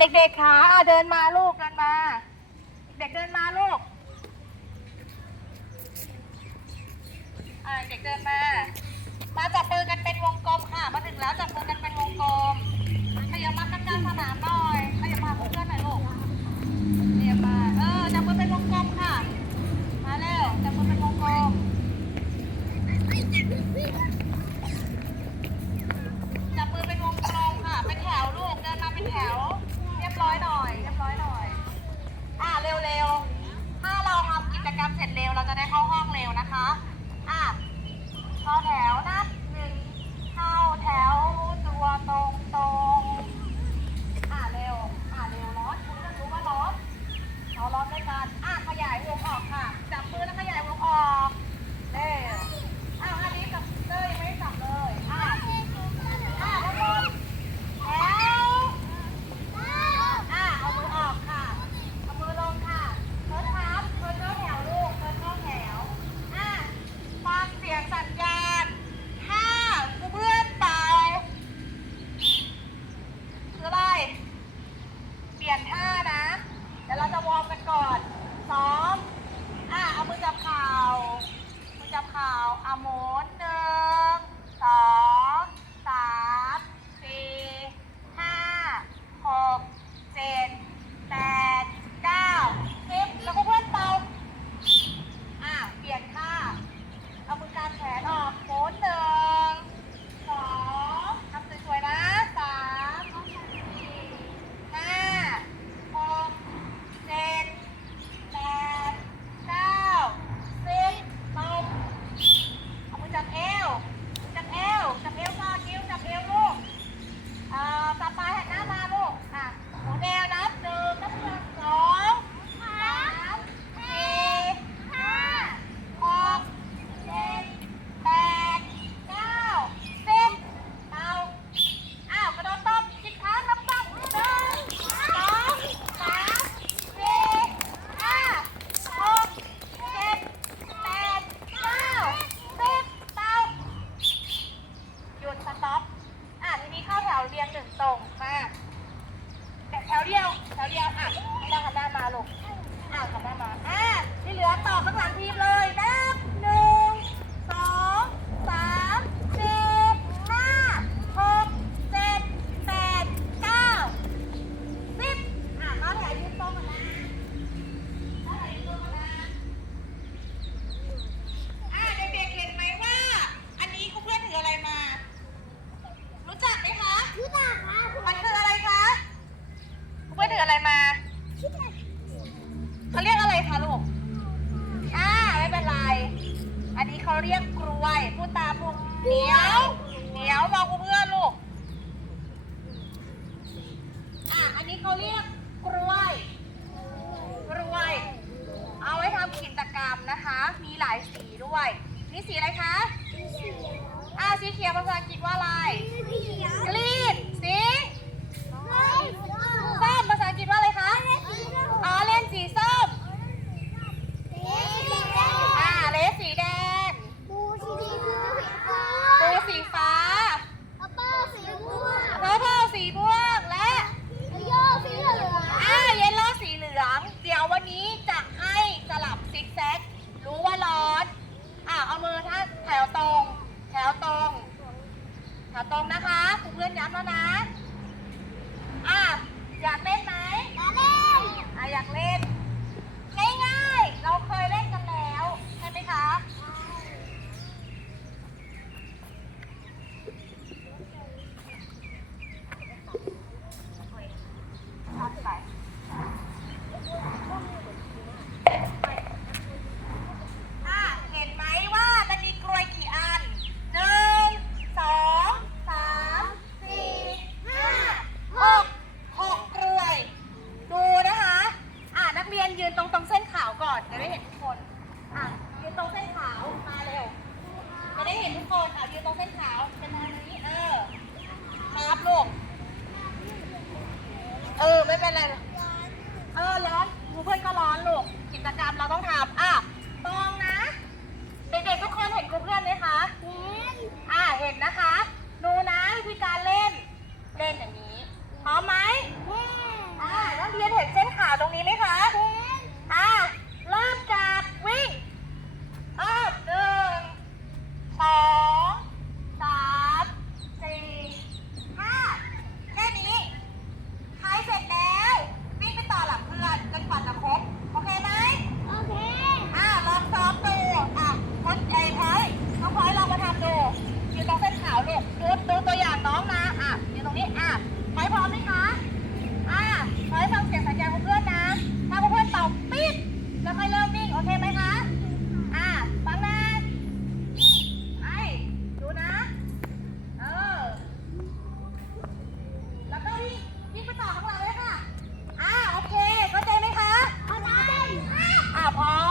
เด็กๆขาเดินมาลูกเดินมา เด็กเดินมาลูกเด็กเดินมา มาจับมือกันเป็นวงกลมค่ะ มาถึงแล้วจับมือกันเป็นวงกลมขยับมาข้างหน้าสนามหน่อย เดียวอะพี่น้างหน้ามาลูกอะหันหน้ามาอะที่เหลือต่อข้างหลังทีมเลย นี่สีอะไรคะ อ่าสีเขียวภาษาอังกฤษว่าอะไร Oh.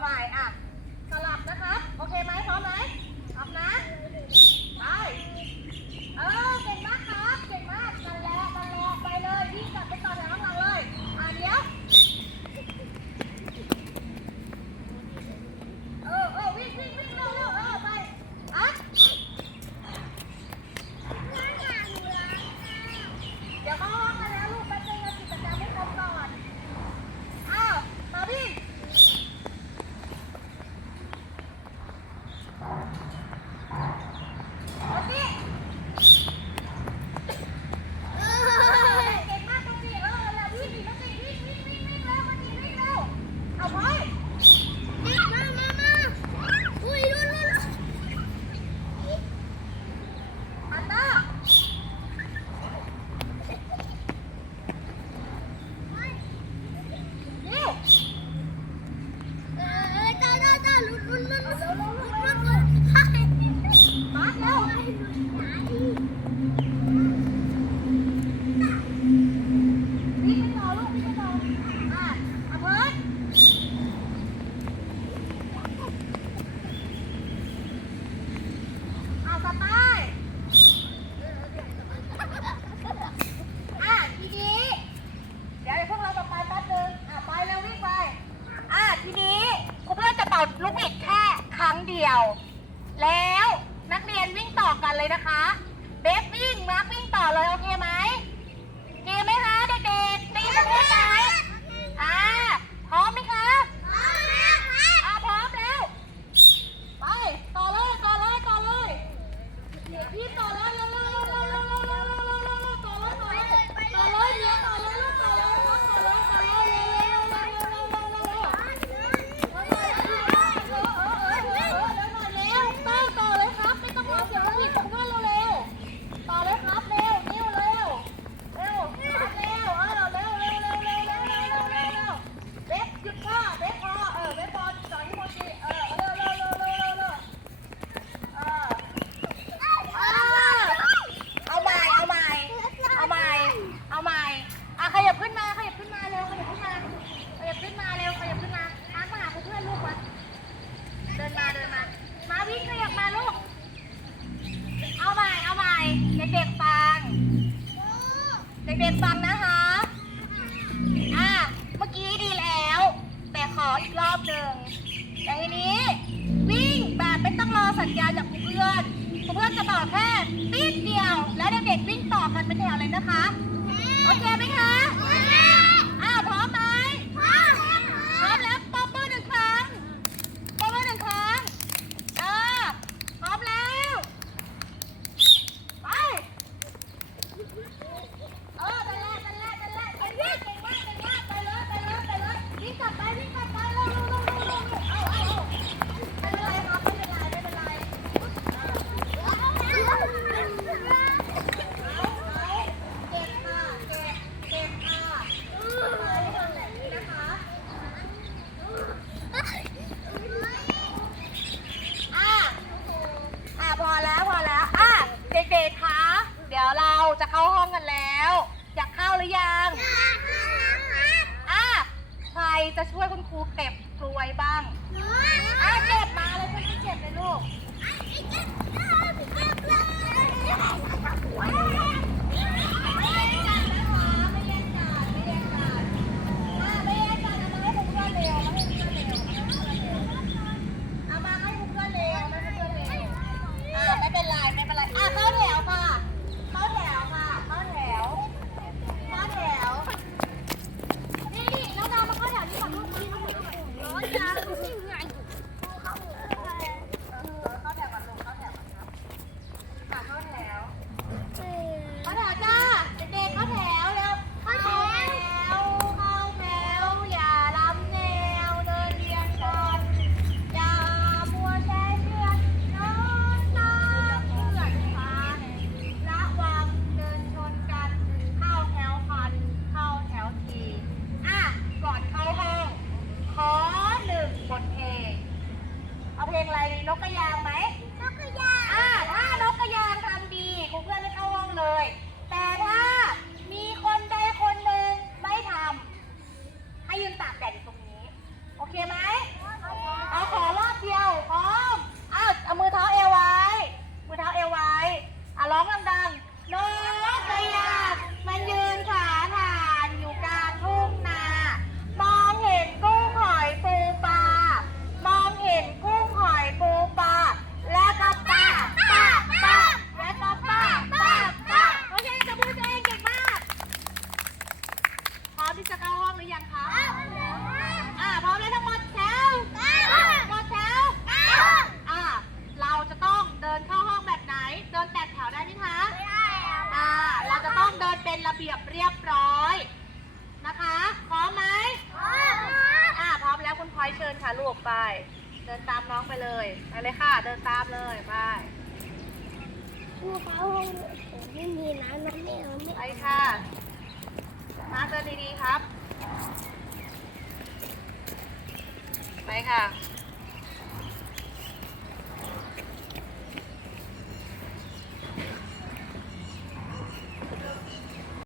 ใหม่อะ สลับนะคะโอเคไหมพร้อมไหม เพื่อนจะบอกแค่ปี๊ดเดียว แล้วเด็กๆวิ่งต่อกันเป็นแถวเลยนะคะ โอเคไหมคะ จะช่วยคุณครูเก็บกลวยบ้างเก็บมาเลยคุณไอนเก็บเลยลูก ควายเชิญค่ะลูกไป เดินตามน้องไปเลยไปเลยค่ะ เดินตามเลยไปครูคเห้อไม่มีน้ำน้ำไม่เอาไม่ไปค่ะมาเจอดีๆครับ ไปค่ะ